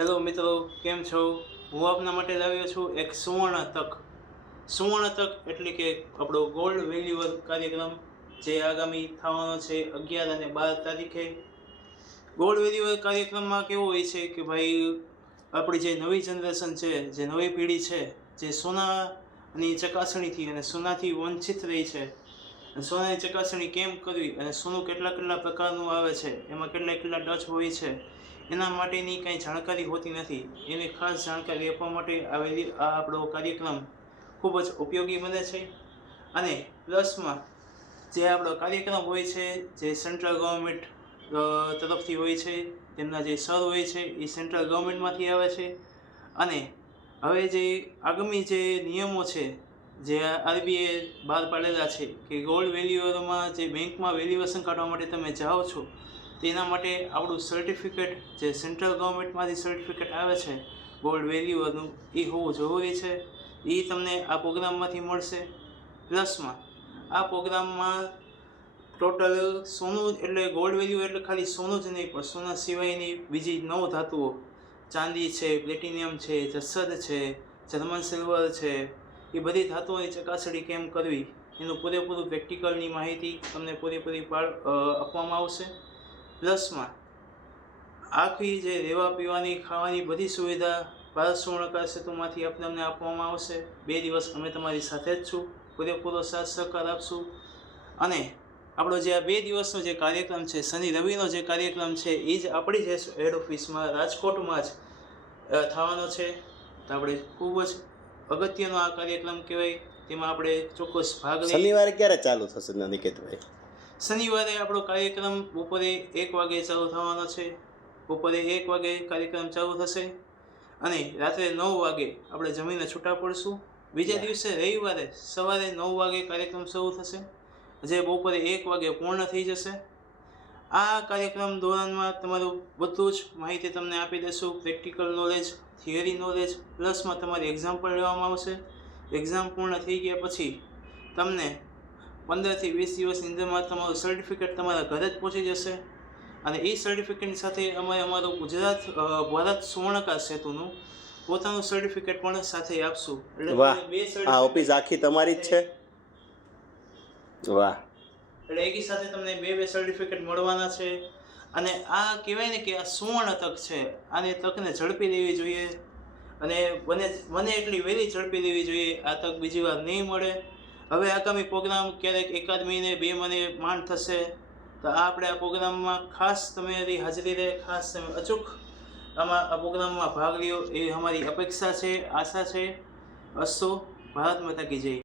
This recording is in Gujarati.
હેલો મિત્રો, કેમ છો? હું આપના માટે લાવ્યો છું એક સુવર્ણ તક. સુવર્ણ તક એટલે કે આપણો ગોલ્ડ વેલ્યુઅલ કાર્યક્રમ જે આગામી થવાનો છે 11 અને 12 તારીખે. ગોલ્ડ વેલ્યુઅલ કાર્યક્રમમાં કેવું હોય છે કે ભાઈ આપણી જે નવી જનરેશન છે, જે નવી પેઢી છે, જે સોનાની ચકાસણીથી અને સોનાથી વંચિત રહી છે, સોનાની ચકાસણી કેમ કરવી અને સોનું કેટલા કેટલા પ્રકારનું આવે છે, એમાં કેટલા કેટલા ડચ હોય છે, એના માટેની કંઈ જાણકારી હોતી નથી. એની ખાસ જાણકારી આપવા માટે આ આપણો કાર્યક્રમ ખૂબ જ ઉપયોગી બને છે. અને પ્લસમાં જે આપણો કાર્યક્રમ હોય છે, જે સેન્ટ્રલ ગવર્મેન્ટ તરફથી હોય છે, તેમના જે સર હોય છે એ સેન્ટ્રલ ગવર્મેન્ટમાંથી આવે છે. અને હવે જે આગામી જે નિયમો છે, જે આરબીઆઈ બહાર પાડેલા છે કે ગોલ્ડ વેલ્યુઅરમાં જે બેંકમાં વેલ્યુએશન કાઢવા માટે તમે જાઓ છો, તેના માટે આપણું સર્ટિફિકેટ જે સેન્ટ્રલ ગવર્મેન્ટમાંથી સર્ટિફિકેટ આવે છે ગોલ્ડ વેલ્યુઅરનું, એ હોવું જરૂરી છે. એ તમને આ પ્રોગ્રામમાંથી મળશે. પ્લસમાં આ પ્રોગ્રામમાં ટોટલ સોનું એટલે ગોલ્ડ વેલ્યુ એટલે ખાલી સોનું જ નહીં, પણ સોના સિવાયની બીજી 9 ધાતુઓ, ચાંદી છે, પ્લેટિનિયમ છે, જસદ છે, જર્મન સિલ્વર છે, એ બધી ધાતુઓની ચકાસણી કેમ કરવી એનું પૂરેપૂરું પ્રેક્ટિકલની માહિતી તમને પૂરેપૂરી આપવામાં આવશે. પ્લસમાં આખી જે રહેવા પીવાની ખાવાની બધી સુવિધા ભારત સુવર્ણકાર સેતુમાંથી તમને આપવામાં આવશે. 2 દિવસ અમે તમારી સાથે જ છું, પૂરેપૂરો સાથ સહકાર આપશું. અને આપણો જે આ 2 દિવસનો જે કાર્યક્રમ છે, શનિ રવિનો જે કાર્યક્રમ છે, એ જ આપણી જ હેડ ઓફિસમાં રાજકોટમાં જ થવાનો છે. તો આપણે ખૂબ જ અગત્યનો આ કાર્યક્રમ કહેવાય. તેમાં આપણે ચોક્કસ ભાગ લઈએ. શનિવારે ક્યારે ચાલુ થશે નિકેતભાઈ? શનિવારે આપણો કાર્યક્રમ બપોરે 1 વાગે ચાલુ થવાનો છે. બપોરે 1 વાગે કાર્યક્રમ ચાલુ થશે અને રાત્રે 9 વાગે આપણે જમીને છૂટા પડશું. બીજા દિવસે રવિવારે સવારે 9 વાગે કાર્યક્રમ શરૂ થશે, જે બપોરે 1 વાગે પૂર્ણ થઈ જશે. આ કાર્યક્રમ દોરાનમાં તમારું બધું જ માહિતી તમને આપી દેશું, પ્રેક્ટિકલ નોલેજ, થિયરી નોલેજ, પ્લસમાં તમારી એક્ઝામ પણ લેવામાં આવશે. એક્ઝામ પૂર્ણ થઈ ગયા પછી તમને 15 થી 20 દિવસની અંદરમાં તમારું સર્ટિફિકેટ તમારા ઘરે જ પહોંચી જશે. અને એ સર્ટિફિકેટની સાથે અમે અમારું ભારત સુવર્ણકાર સેતુનું પોતાનું સર્ટિફિકેટ પણ સાથે આપશું. વાહ, આ ઓફિસ આખી તમારી જ છે? વાહ. એટલે એકી સાથે તમને બે સર્ટિફિકેટ મળવાના છે. અને આ કહેવાય ને કે આ સુવર્ણ તક છે. આને તકને ઝડપી લેવી જોઈએ અને બને એટલી વહેલી ઝડપી લેવી જોઈએ. આ તક બીજી વાર નહીં મળે. હવે આગામી પ્રોગ્રામ ક્યારેક 1 મહિને 2 મહિને માંડ થશે. તો આપણે આ પ્રોગ્રામમાં ખાસ તમારી હાજરી રહે, ખાસ તમે અચૂક આ પ્રોગ્રામમાં ભાગ લ્યો એ અમારી અપેક્ષા છે, આશા છે. અસ્તુ. ભારત માતા કી જય.